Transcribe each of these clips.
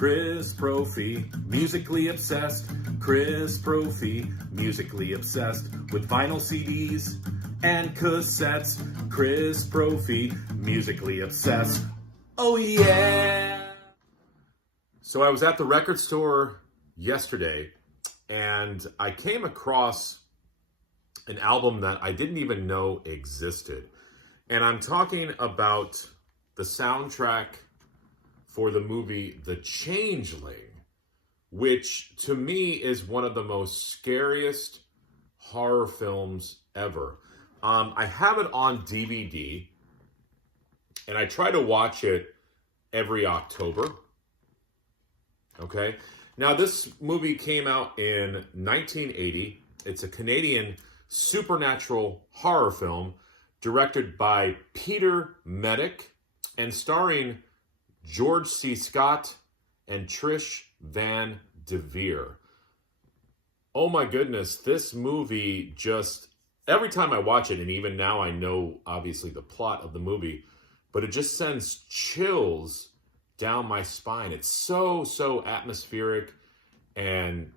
Chris Brophy, musically obsessed. Chris Brophy, musically obsessed with vinyl CDs and cassettes. Chris Brophy, musically obsessed. Oh yeah! So I was at the record store yesterday and I came across an album that I didn't even know existed. And I'm talking about the soundtrack for the movie The Changeling, which to me is one of the most scariest horror films ever. I have it on DVD, and I try to watch it every October. Okay? Now, this movie came out in 1980. It's a Canadian supernatural horror film directed by Peter Medic and starring George C. Scott and Trish Van Devere. Oh my goodness, this movie just, every time I watch it, and even now I know obviously the plot of the movie, but it just sends chills down my spine. It's so atmospheric, and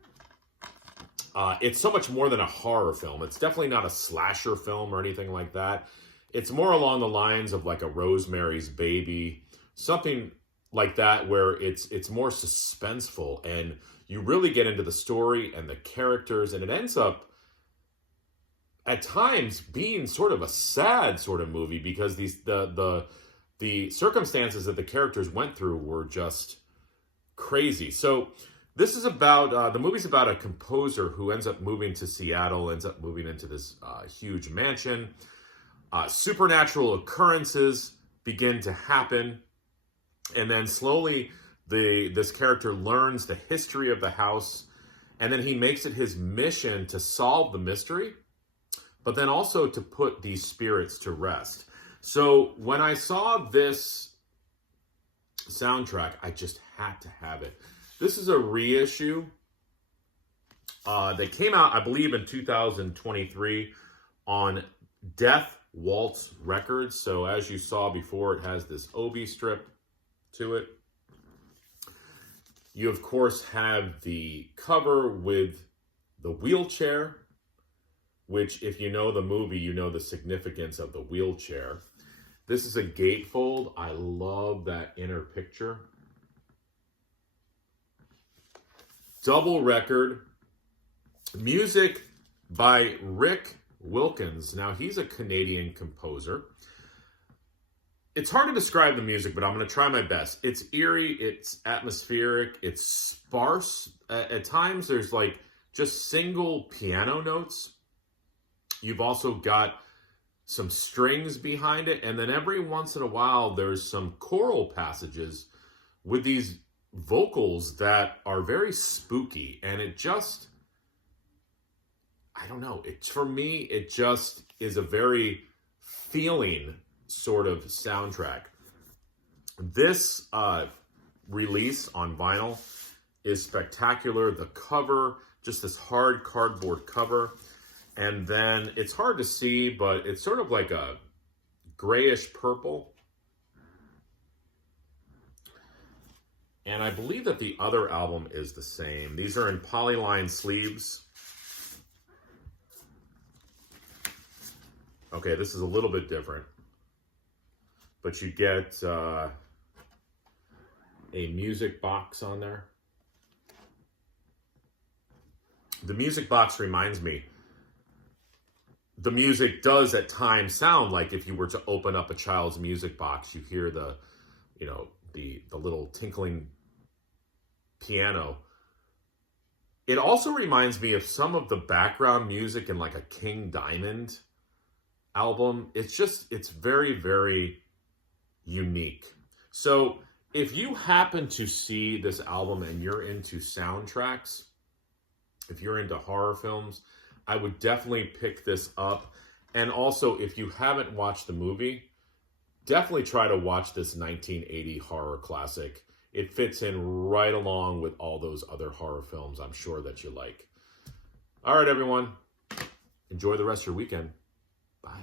it's so much more than a horror film. It's definitely not a slasher film or anything like that. It's more along the lines of like a Rosemary's Baby, something like that, where it's more suspenseful and you really get into the story and the characters, and it ends up at times being sort of a sad sort of movie because the circumstances that the characters went through were just crazy. So this is about, the movie's about a composer who ends up moving to Seattle, ends up moving into this huge mansion. Supernatural occurrences begin to happen. And then slowly this character learns the history of the house. And then he makes it his mission to solve the mystery, but then also to put these spirits to rest. So when I saw this soundtrack, I just had to have it. This is a reissue that came out, I believe, in 2023 on Death Waltz Records. So as you saw before, it has this Obi strip to it. You, of course, have the cover with the wheelchair, which, if you know the movie, you know the significance of the wheelchair. This is a gatefold. I love that inner picture. Double record. Music by Rick Wilkins. Now, he's a Canadian composer. It's hard to describe the music, but I'm going to try my best. It's eerie, it's atmospheric, it's sparse. At times, there's like just single piano notes. You've also got some strings behind it, and then every once in a while, there's some choral passages with these vocals that are very spooky, and it just, I don't know, for me, it just is a very feeling sort of soundtrack. This release on vinyl is spectacular. The cover, just this hard cardboard cover, and then it's hard to see, but it's sort of like a grayish purple. And I believe that the other album is the same. These are in polyline sleeves. Okay, this is a little bit different. But you get a music box on there. The music box reminds me, the music does at times sound like if you were to open up a child's music box, you hear the, you know, the little tinkling piano. It also reminds me of some of the background music in like a King Diamond album. It's very, very unique. So if you happen to see this album and you're into soundtracks, if you're into horror films, I would definitely pick this up. And also, if you haven't watched the movie, definitely try to watch this 1980 horror classic. It fits in right along with all those other horror films I'm sure that you like. All right, everyone. Enjoy the rest of your weekend. Bye.